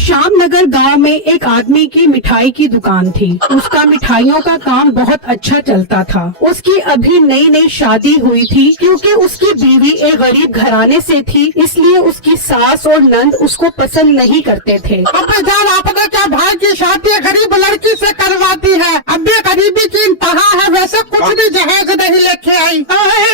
श्यामनगर गांव में एक आदमी की मिठाई की दुकान थी। उसका मिठाइयों का काम बहुत अच्छा चलता था। उसकी अभी नई नई शादी हुई थी। क्योंकि उसकी बीवी एक गरीब घराने से थी, इसलिए उसकी सास और नंद उसको पसंद नहीं करते थे। अबे जान, आपने क्या भाई की शादी गरीब लड़की से करवाती है? अब भी गरीबी की इंतहा है। वैसे कुछ भी जहेज नहीं लेके आई।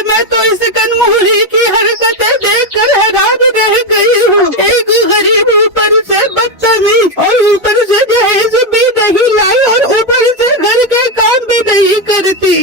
मैं तो इस कनमूली की हरकतें देखकर हैरान रह गई हूँ। एक गरीब ऊपर से बदतमीज और ऊपर से जहेज भी नहीं लाई और ऊपर से घर के काम भी नहीं करती।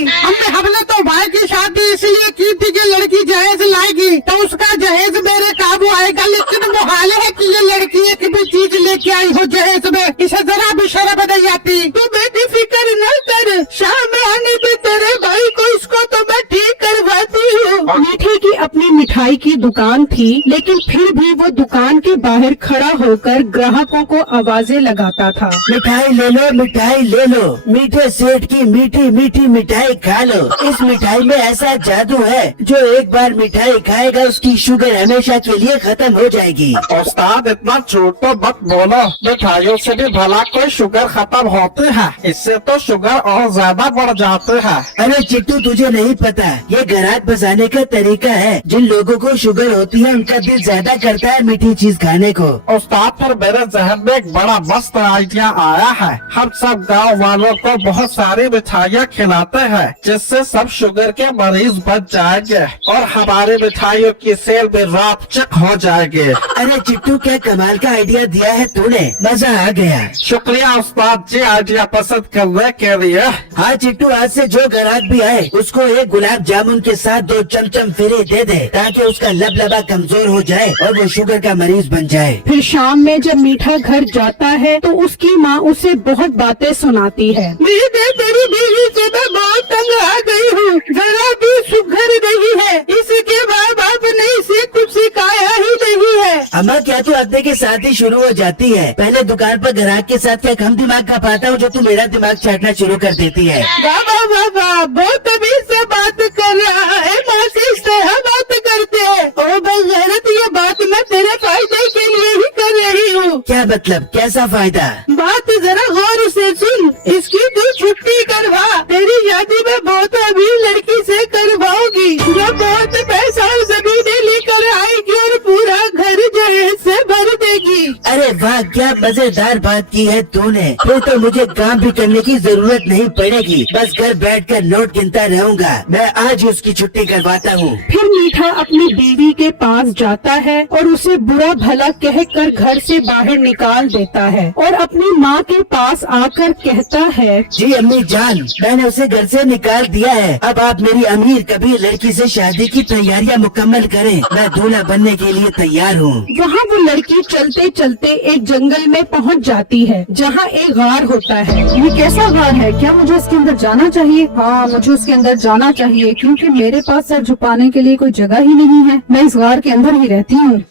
हमने तो भाई की शादी इसलिए की थी कि लड़की जहेज लाएगी तो उसका जहेज मेरे काबू आएगा। लेकिन मुहाल है कि ये लड़की एक भी चीज लेके आई हो जहेज में, इसे जरा भी शर्म नहीं आती। तू बेफिक्र न कर, शाम में आने पे तेरे भाई को इसको तो मैं ठीक करवाती हूँ। मीठे की अपनी मिठाई की दुकान थी, लेकिन फिर भी वो दुकान के बाहर खड़ा होकर ग्राहकों को आवाजें लगाता था। मिठाई ले लो, मिठाई ले लो, मीठे सेठ की मीठी मीठी मिठाई खा लो। इस मिठाई में ऐसा जादू है, जो एक बार मिठाई खाएगा उसकी शुगर हमेशा के लिए खत्म हो जाएगी। उस्ताद, इतना झूठ तो मत बोलो। मिठाइयों से भी भला कोई शुगर खत्म होती है? इससे तो शुगर और ज्यादा बढ़ जाते हैं। अरे चिट्टू, तुझे नहीं पता, ये ग्राहक बचाने का तरीका है। जिन लोगों को शुगर होती है उनका दिल ज्यादा करता है मीठी चीज खाने को। उस्ताद, पर मेरे जहन में एक बड़ा मस्त आइडिया आया है। हम सब गांव वालों को बहुत सारी मिठाइयाँ खिलाते हैं, जिससे सब शुगर के मरीज बच जाएंगे और हमारी मिठाइयों की सेल में रात चक हो जाएंगे। अरे चिट्टू, क्या कमाल का आइडिया दिया है तूने, मजा आ गया। शुक्रिया उस्ताद जी आइडिया पसंद करने के लिए। हाँ चिट्टू, आज से जो ग्राहक भी आए उसको एक गुलाब जामुन के साथ 2 चमचम फ्री दे दे, ताकि उसका लबलबा कमजोर हो जाए और वो शुगर का मरीज बन जाए। फिर शाम में जब मीठा घर जाता है तो उसकी माँ उसे बहुत बातें सुनाती है। तेरी बीवी से मैं बहुत तंग आ गई हूँ, जरा भी सुघर नहीं है। इसके माँ बाप ने इसे कुछ सिखाया ही नहीं है। अम्मा, क्या तू अड्डे के साथ ही शुरू हो जाती है? पहले दुकान पर ग्राहक के साथ क्या कम दिमाग का पाता हूँ जो तू मेरा दिमाग चाटना शुरू कर देती है? बाबा बहुत तमीज से बात कर रहा है, मासी से बात करते हैं। ओ बगैरत, ये बात मैं तेरे फायदे के लिए ही कर रही हूँ। क्या मतलब, कैसा फायदा? बात जरा गौर से सुन। इसकी तू छुट्टी करवा, तेरी शादी में बहुत अमीर लड़की से करवाओगी, जो बहुत पैसा और जमीनें लेकर आएगी और पूरा घर जहेज से भर देगी। अरे वाह, क्या मजेदार बात की है तूने। फिर तो मुझे काम भी करने की जरूरत नहीं पड़ेगी, बस घर बैठकर नोट गिनता रहूंगा। मैं आज उसकी छुट्टी करवाता हूँ। फिर मीठा अपनी बीवी के पास जाता है और उसे बुरा भला कहकर घर से बाहर निकाल देता है और अपनी माँ के पास आकर कहता है, जी अम्मी जान, मैंने उसे घर से निकाल दिया है। अब आप मेरी अमीर कबीर लड़की से शादी की तैयारियां मुकम्मल करें। मैं दूल्हा बनने के लिए तैयार हूँ। वहाँ वो लड़की चलते चलते एक जंगल में पहुँच जाती है, जहाँ एक गार होता है। ये कैसा गार है? क्या मुझे इसके अंदर जाना चाहिए? हाँ, मुझे उसके अंदर जाना चाहिए, क्योंकि मेरे पास सर झुकाने के लिए कोई जगह ही नहीं है। मैं इस गार के अंदर ही रहती हूँ।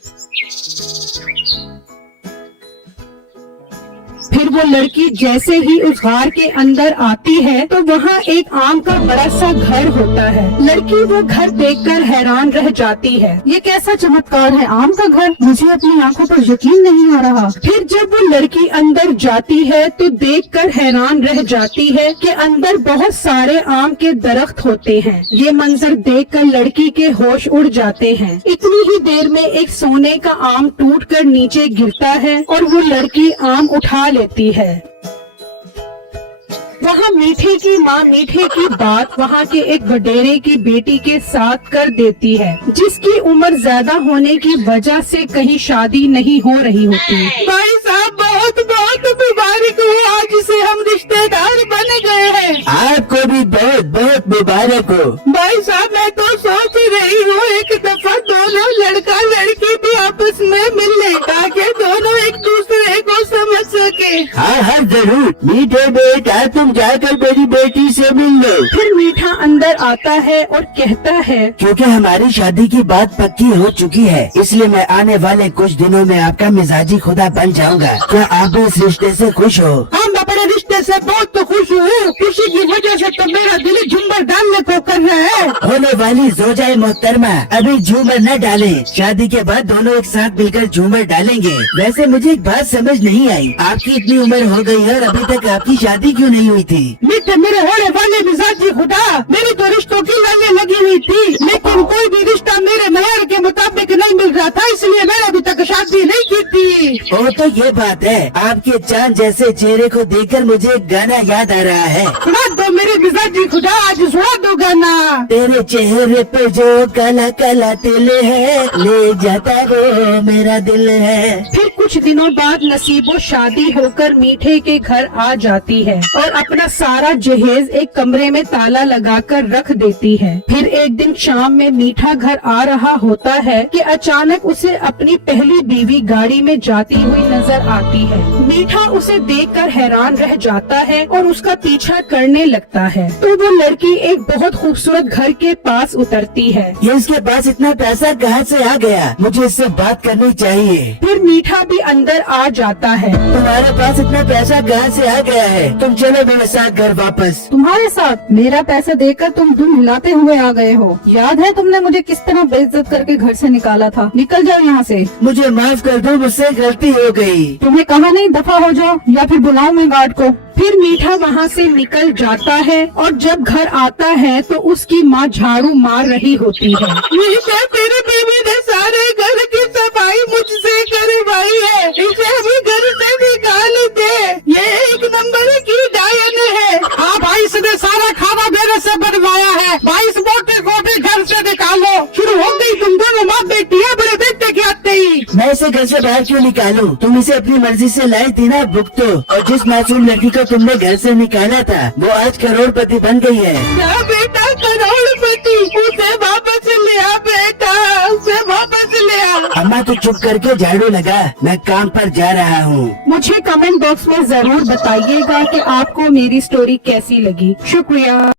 फिर वो लड़की जैसे ही उस गार के अंदर आती है तो वहाँ एक आम का बड़ा सा घर होता है। लड़की वो घर देखकर हैरान रह जाती है। ये कैसा चमत्कार है, आम का घर? मुझे अपनी आंखों पर यकीन नहीं आ रहा। फिर जब वो लड़की अंदर जाती है तो देखकर हैरान रह जाती है कि अंदर बहुत सारे आम के दरख्त होते हैं। ये मंजर देखकर लड़की के होश उड़ जाते हैं। इतनी ही देर में एक सोने का आम टूटकर नीचे गिरता है और वो लड़की आम उठा लेती है। वहाँ मीठे की माँ मीठे की बात वहाँ के एक वडेरे की बेटी के साथ कर देती है, जिसकी उम्र ज्यादा होने की वजह से कहीं शादी नहीं हो रही होती। भाई साहब, बहुत बहुत मुबारक हो, आज से हम रिश्तेदार बन गए हैं। आपको भी बहुत बहुत मुबारक हो। भाई साहब, मैं तो सोच रही हूँ एक दफा दोनों लड़का लड़की भी आपस में मिल ले, ताकि दोनों एक दूसरे को समझ सके। हाँ जरूर। मीठे बेटा, तुम जाकर मेरी बेटी से मिल लो। फिर मीठा अंदर आता है और कहता है, क्योंकि हमारी शादी की बात पक्की हो चुकी है, इसलिए मैं आने वाले कुछ दिनों में आपका मिजाजी खुदा बन जाऊंगा। क्या आप भी इस रिश्ते से खुश हो? हम अपने रिश्ते से बहुत तो खुश हूँ, खुशी की वजह से तो मेरा दिल झूमर डालने को कर रहा है। होने वाली जोजाए मोहतरमा अभी झूमर न डालें, शादी के बाद दोनों एक साथ मिलकर झूमर डालेंगे। वैसे मुझे एक बात समझ नहीं आई, आपकी इतनी उम्र हो गई है और अभी तक आपकी शादी क्यों नहीं हुई थी? मित्र मेरे होने वाले मिजाजी खुदा, मेरी तो रिश्तों की लाइनें लगी हुई थी, लेकिन कोई भी रिश्ता मेरे मेयार के मुताबिक नहीं मिल रहा था, इसलिए मैंने अभी तक शादी नहीं की थी। वो तो ये बात है, आपके चांद जैसे चेहरे को देखकर मुझे एक गाना याद आ रहा है। सुना दो मेरे मिजाजी खुदा, आज सुना दो गाना। तेरे चेहरे पे जो काला काला तिल है, ले जाता वो मेरा दिल है। फिर कुछ दिनों बाद नसीबो शादी होकर मीठे के घर आ जाती है और अपना सारा जहेज एक कमरे में ताला लगाकर रख देती है। फिर एक दिन शाम में मीठा घर आ रहा होता है कि अचानक उसे अपनी पहली बीवी गाड़ी में जाती हुई नजर आती है। मीठा उसे देखकर हैरान रह जाता है और उसका पीछा करने लगता है। तो वो लड़की एक बहुत खूबसूरत घर के पास उतरती है। ये इसके पास इतना पैसा कहाँ से आ गया? मुझे इससे बात करनी चाहिए। फिर मीठा भी अंदर आ जाता है। तुम्हारे पास इतना पैसा कहाँ से आ गया है? तुम चलो मेरे साथ घर वापस। तुम्हारे साथ? मेरा पैसा देकर तुम धुन हिलाते हुए आ गए हो। याद है तुमने मुझे किस तरह बेइज्जत करके घर से निकाला था? निकल जाओ यहाँ से। मुझे माफ कर दो, मुझसे गलती हो गई। तुम्हें कहा नहीं दफा हो जाओ, या फिर बुलाऊं मैं गार्ड को? फिर मीठा वहाँ से निकल जाता है और जब घर आता है तो उसकी माँ झाड़ू मार रही होती है। मीठा तेरी बीवी ने सारे घर की सफाई मुझसे करवाई है, इसे भी घर से निकाल दे, ये एक नंबर की डायन है। हाँ भाई, इसने सारा खाना मेरे से बनवाया है, 22 मोटे गोभी घर से निकालो। शुरू हो गई तुम दोनों माँ बेटी है, बड़े बेटे के आते ही। मैं इसे घर से बाहर क्यों निकालूं? तुम इसे अपनी मर्जी से लाई थी ना, भुगतो। और जिस मासूम लड़की को तुमने घर से निकाला था वो आज करोड़पति बन गई है। क्या बेटा करोड़पति? उसे वापस ले आ बेटा, उसे वापस ले आ। अम्मा तो चुप करके झाड़ू लगा, मैं काम पर जा रहा हूँ। मुझे कमेंट बॉक्स में जरूर बताइएगा कि आपको मेरी स्टोरी कैसी लगी। शुक्रिया।